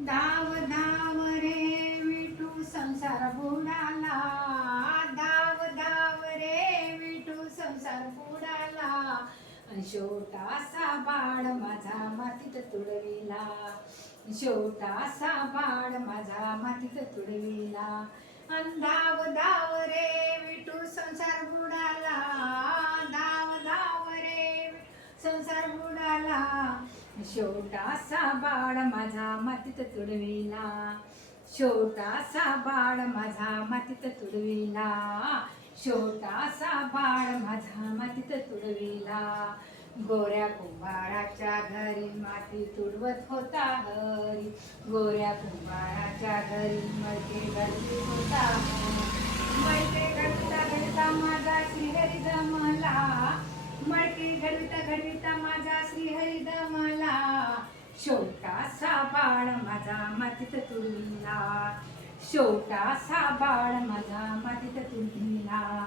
धाव धाव रे विठू संसार बुडाला. धाव धाव रे विठू संसार बुडाला. अन छोटासा बाळ माझा मातीत तुडविला. छोटासा बाळ माझा मातीत तुडविला. धाव धाव रे विठू संसार बुडाला. छोटासा बाळ माझा मातीत तुडविला. छोटासा बाळ माझा मातीत तुडविला. छोटासा बाळ माझा मातीत तुडविला. गोऱ्या कुंभाराच्या घरी माती तुडवत होता हरी गोऱ्या कुंभाराच्या घरी मळके गळती होता मळके गळता गळता माझा श्रीहरी जमला. मळके छोटासा बाळ माझा मातीत तुडविला छोटासा बाळ माझा मातीत तुडविला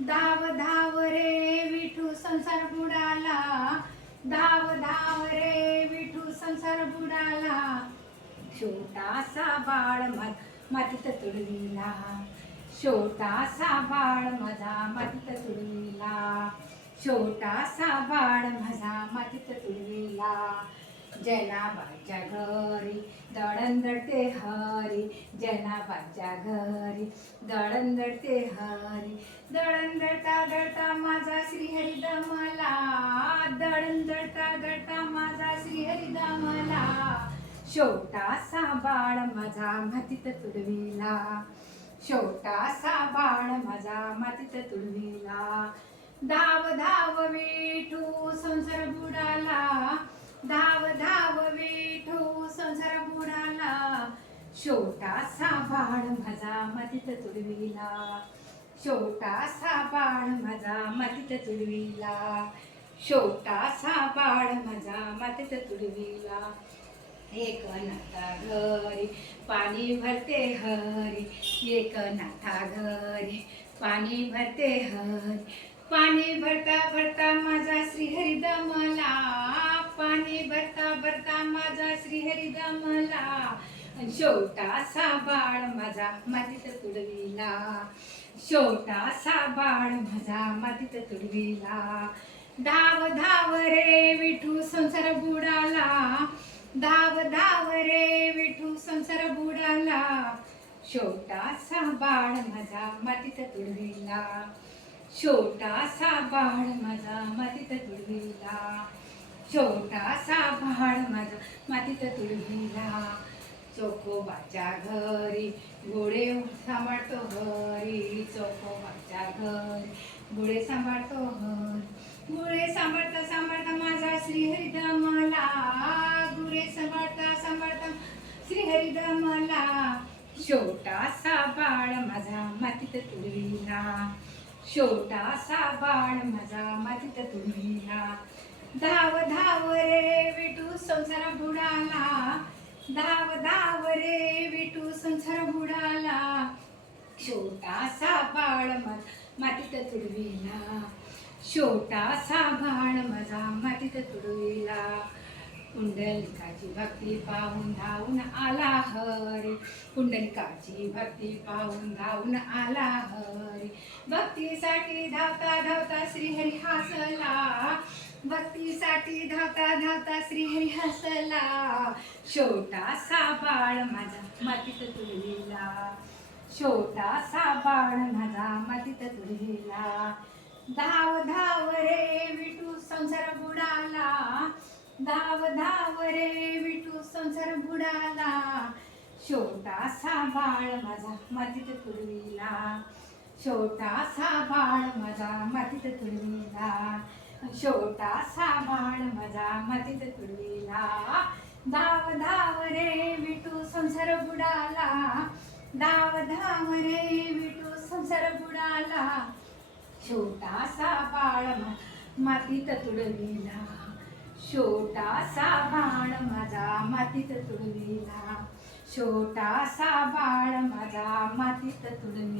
धाव धाव रे विठू संसार बुडाला. धाव धाव रे विठू संसार बुडाला. छोटासा बाळ मातीत तुडविला छोटासा बाळ माझा मातीत तुडविला छोटासा बाळ माझा मातीत तुडविला जनाबाच्या घरी दळण दळते हरी जनाबाच्या घरी दळण दळते हरी. दळण दळता दळता माझा श्रीहरी दमला दळण दळता दळता माझा श्रीहरी दमला छोटासा बाळ माझा मातीत तुडविला छोटासा बाळ माझा मातीत तुडविला. धाव धाव विठू संसार बुडाला धाव धाव संसार बुडाला छोटासा बाळ माझा मातीत तुडविला. छोटासा बाळ माझा मातीत तुडविला. छोटासा बाळ माझा मातीत तुडविला. एक नाथा घरी पाणी भरते हरी. एक नाथा घरी पाणी भरते हरी. पाणी भरता भरता माझा श्रीहरी दमला पाणी भरता भरता माझा श्रीहरी दमला अन छोटासा बाळ माझा मातीत तुडविला. छोटासा बाळ माझा मातीत तुडविला. धाव धाव रे विठू संसार बुडाला. धाव धाव रे विठू संसार बुडाला. छोटासा बाळ माझा मातीत तुडविला. छोटासा बाळ माझा मातीत तुडविला. छोटासा बाळ माझा मातीत तुडविला. चोकोबाच्या घरी गोडे सांभाळतो घरी चोकोबाच्या घरी गुळे सांभाळतो हरी गुळे सांभाळता सांभाळता माझा श्रीहरी गुळे सांभाळता सांभाळता श्रीहरी छोटासा बाळ माझा मातीत तुडविला छोटासा बाळ माझा मातीत तुडविला धाव धाव रे विटू संसार बुडाला धाव धाव रे विटू संसार बुडाला. छोटासा बाळ मत मातीत तुडविला. छोटासा बाळ माझा मातीत तुडविला. कुंडलिकाची भक्ती पाहून धावून आला हरी. कुंडलिकाची भक्ती पाहून धावून आला हरी. भक्तीसाठी धावता धावता श्रीहरी हसला. भक्तीसाठी धावता धावता श्रीहरी हसला. छोटासा बाळ माझा मातीत तुडविला छोटासा बाळ माझा मातीत तुडविला धाव धाव रे विटू संसार बुडाला. धाव धाव रे विटू संसार बुडाला. छोटासा बाळ माझा मातीत तुडविला छोटासा बाळ माझा मातीत तुडविला छोटा बाळ माझा मतीत तुडविला. धाव धाव रे विटू संसार बुडाला. धाव धाव रे विटू संसार बुडाला. छोटासा बाळ मातीत तुडविला. छोटासा बाळ माझा मातीत तुडविला. छोटासा बाळ माझा मातीत तुडविला.